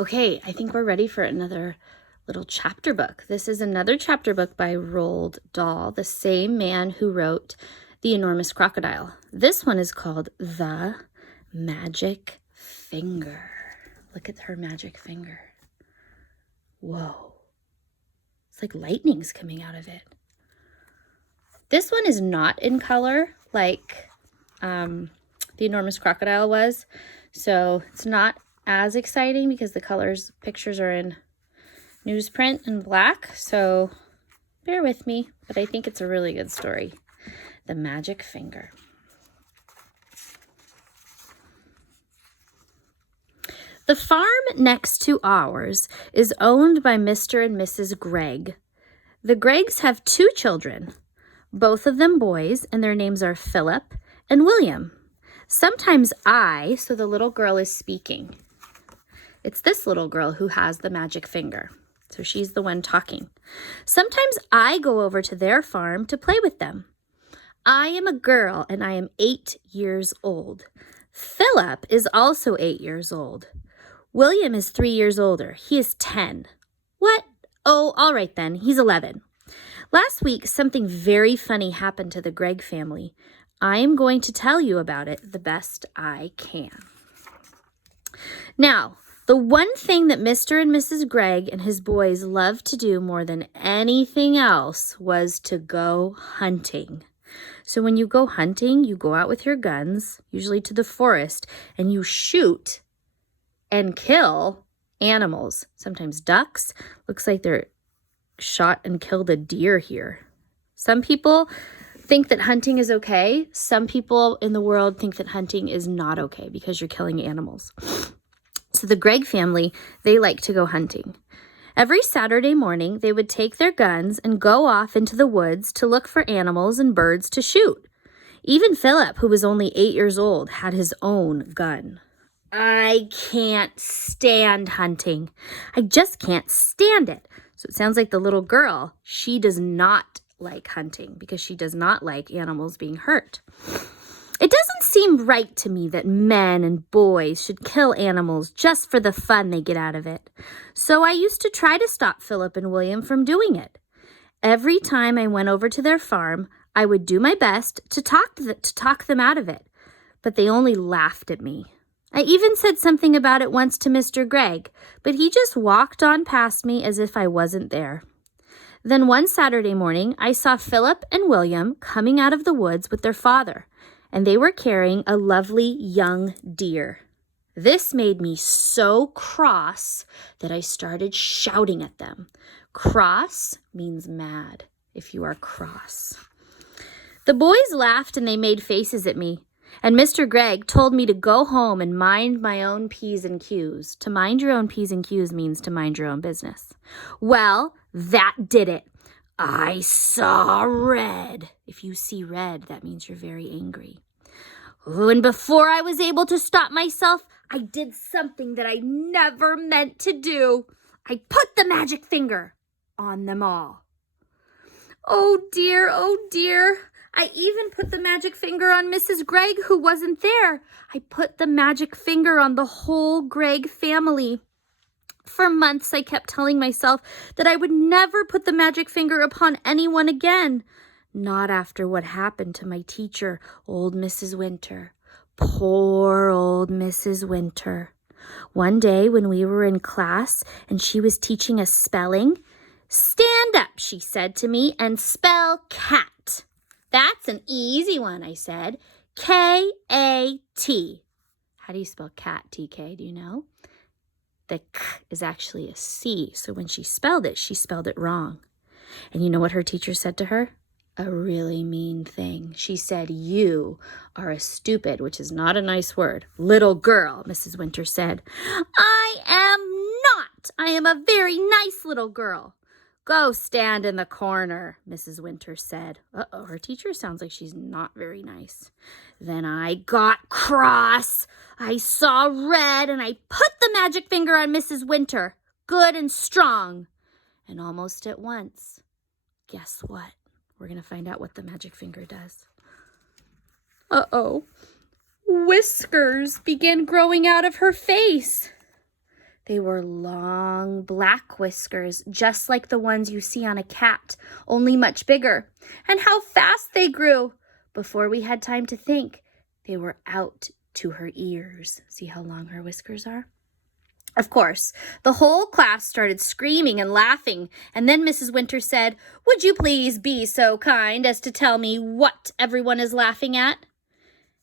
Okay, I think we're ready for another little chapter book. This is another chapter book by Roald Dahl, the same man who wrote The Enormous Crocodile. This one is called The Magic Finger. Look at her magic finger. Whoa. It's like lightning's coming out of it. This one is not in color like The Enormous Crocodile was. So it's not as exciting because the pictures are in newsprint and black. So bear with me, but I think it's a really good story. The Magic Finger. The farm next to ours is owned by Mr. and Mrs. Gregg. The Greggs have 2 children, both of them boys, and their names are Philip and William. Sometimes so the little girl is speaking. It's this little girl who has the magic finger. So she's the one talking. Sometimes I go over to their farm to play with them. I am a girl and I am 8 years old. Philip is also 8 years old. William is 3 years older. He is 10. What? Oh, all right then. He's 11. Last week, something very funny happened to the Gregg family. I am going to tell you about it the best I can. Now, the one thing that Mr. and Mrs. Gregg and his boys loved to do more than anything else was to go hunting. So when you go hunting, you go out with your guns, usually to the forest, and you shoot and kill animals, sometimes ducks. Looks like they're shot and killed a deer here. Some people think that hunting is okay. Some people in the world think that hunting is not okay because you're killing animals. So the Gregg family, they like to go hunting. Every Saturday morning, they would take their guns and go off into the woods to look for animals and birds to shoot. Even Philip, who was only 8 years old, had his own gun. I can't stand hunting. I just can't stand it. So it sounds like the little girl, she does not like hunting because she does not like animals being hurt. It doesn't seem right to me that men and boys should kill animals just for the fun they get out of it. So I used to try to stop Philip and William from doing it. Every time I went over to their farm, I would do my best to talk them out of it, but they only laughed at me. I even said something about it once to Mr. Gregg, but he just walked on past me as if I wasn't there. Then one Saturday morning, I saw Philip and William coming out of the woods with their father, and they were carrying a lovely young deer. This made me so cross that I started shouting at them. Cross means mad, if you are cross. The boys laughed and they made faces at me. And Mr. Gregg told me to go home and mind my own P's and Q's. To mind your own P's and Q's means to mind your own business. Well, that did it. I saw red. If you see red, that means you're very angry. Oh, and before I was able to stop myself, I did something that I never meant to do. I put the magic finger on them all. Oh dear, oh dear. I even put the magic finger on Mrs. Gregg, who wasn't there. I put the magic finger on the whole Gregg family. For months, I kept telling myself that I would never put the magic finger upon anyone again. Not after what happened to my teacher, old Mrs. Winter. Poor old Mrs. Winter. One day when we were in class and she was teaching us spelling, "Stand up," she said to me, "and spell cat." "That's an easy one," I said. K-A-T. How do you spell cat, TK? Do you know? The K is actually a C. So when she spelled it wrong. And you know what her teacher said to her? A really mean thing. She said, "You are a stupid," which is not a nice word, "little girl," Mrs. Winter said. "I am not. I am a very nice little girl." "Go stand in the corner," Mrs. Winter said. Uh-oh, her teacher sounds like she's not very nice. Then I got cross. I saw red and I put the magic finger on Mrs. Winter, good and strong. And almost at once, guess what? We're going to find out what the magic finger does. Uh-oh. Whiskers began growing out of her face. They were long black whiskers, just like the ones you see on a cat, only much bigger. And how fast they grew! Before we had time to think, they were out to her ears. See how long her whiskers are? Of course, the whole class started screaming and laughing, and then Mrs. Winter said, "Would you please be so kind as to tell me what everyone is laughing at?"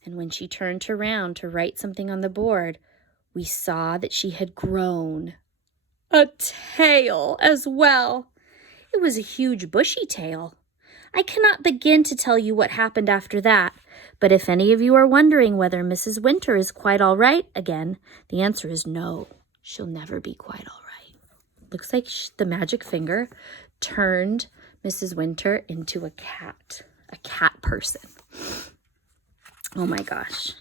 And when she turned around to write something on the board, we saw that she had grown a tail as well. It was a huge bushy tail. I cannot begin to tell you what happened after that, but if any of you are wondering whether Mrs. Winter is quite all right again, the answer is no. She'll never be quite all right. Looks like the magic finger turned Mrs. Winter into a cat person. Oh my gosh.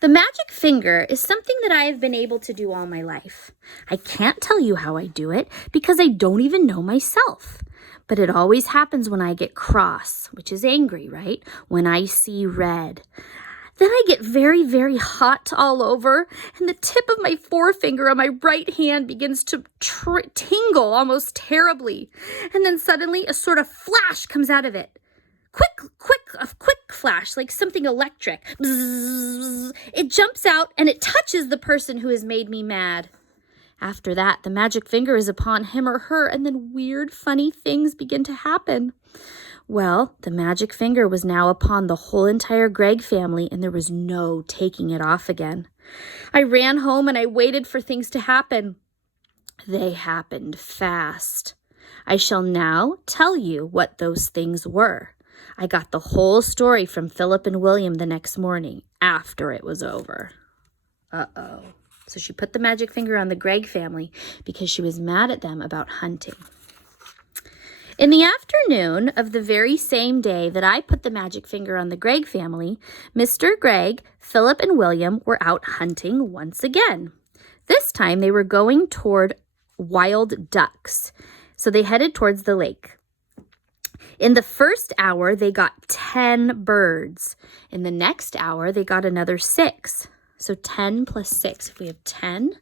The magic finger is something that I have been able to do all my life. I can't tell you how I do it because I don't even know myself. But it always happens when I get cross, which is angry, right? When I see red. Then I get very, very hot all over, and the tip of my forefinger on my right hand begins to tingle almost terribly. And then suddenly a sort of flash comes out of it. A quick flash, like something electric. Bzzz. It jumps out and it touches the person who has made me mad. After that, the magic finger is upon him or her, and then weird, funny things begin to happen. Well, the magic finger was now upon the whole entire Gregg family, and there was no taking it off again. I ran home and I waited for things to happen. They happened fast. I shall now tell you what those things were. I got the whole story from Philip and William the next morning after it was over. Uh-oh. So she put the magic finger on the Gregg family because she was mad at them about hunting. In the afternoon of the very same day that I put the magic finger on the Gregg family, Mr. Gregg, Philip, and William were out hunting once again. This time they were going toward wild ducks, so they headed towards the lake. In the first hour, they got 10 birds. In the next hour, they got another 6. So 10 plus 6. If we have 10,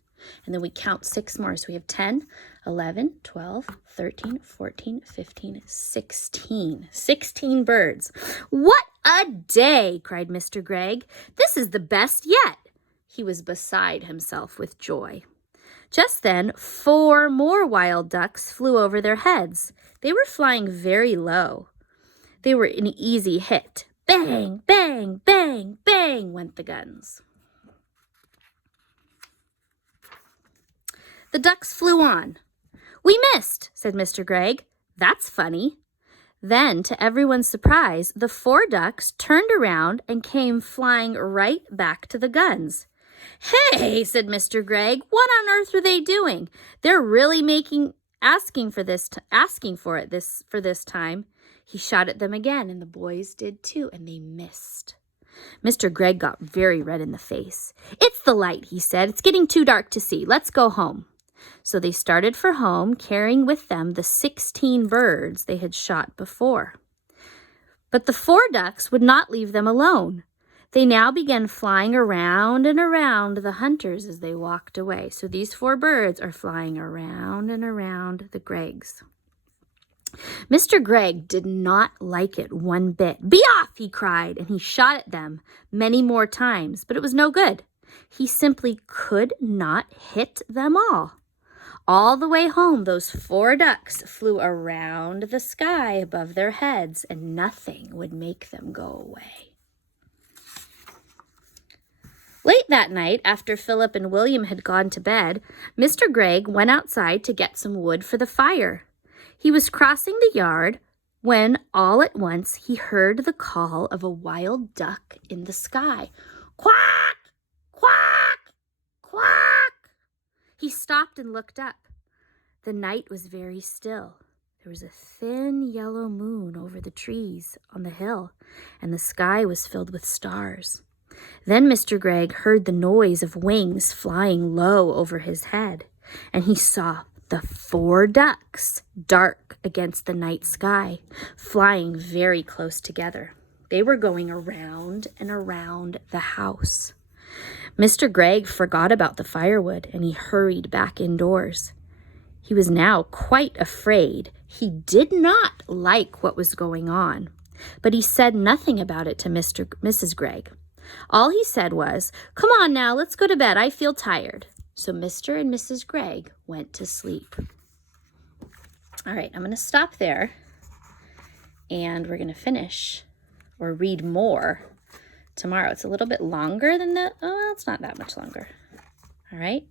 and then we count 6 more. So we have 10, 11, 12, 13, 14, 15, 16. 16 birds. What a day, cried Mr. Gregg. This is the best yet. He was beside himself with joy. Just then, 4 more wild ducks flew over their heads. They were flying very low. They were an easy hit. Bang, bang, bang, bang went the guns. The ducks flew on. "We missed," said Mr. Gregg. "That's funny." Then, to everyone's surprise, the 4 ducks turned around and came flying right back to the guns. "Hey," said Mr. Gregg, "what on earth are they doing? They're really asking for it this time." He shot at them again, and the boys did too, and they missed. Mr. Gregg got very red in the face. "It's the light," he said. "It's getting too dark to see. Let's go home." So they started for home, carrying with them the 16 birds they had shot before. But the 4 ducks would not leave them alone. They now began flying around and around the hunters as they walked away. So these 4 birds are flying around and around the Greggs. Mr. Gregg did not like it one bit. "Be off," he cried, and he shot at them many more times, but it was no good. He simply could not hit them all. All the way home, those 4 ducks flew around the sky above their heads, and nothing would make them go away. Late that night, after Philip and William had gone to bed, Mr. Gregg went outside to get some wood for the fire. He was crossing the yard when all at once he heard the call of a wild duck in the sky. "Quack! Quack! Quack!" He stopped and looked up. The night was very still. There was a thin yellow moon over the trees on the hill, and the sky was filled with stars. Then Mr. Gregg heard the noise of wings flying low over his head, and he saw the 4 ducks, dark against the night sky, flying very close together. They were going around and around the house. Mr. Gregg forgot about the firewood and he hurried back indoors. He was now quite afraid. He did not like what was going on, but he said nothing about it to Mrs. Gregg. All he said was, "Come on now, let's go to bed. I feel tired." So Mr. and Mrs. Gregg went to sleep. All right, I'm going to stop there, and we're going to finish or read more tomorrow. It's a little bit longer than well, it's not that much longer. All right.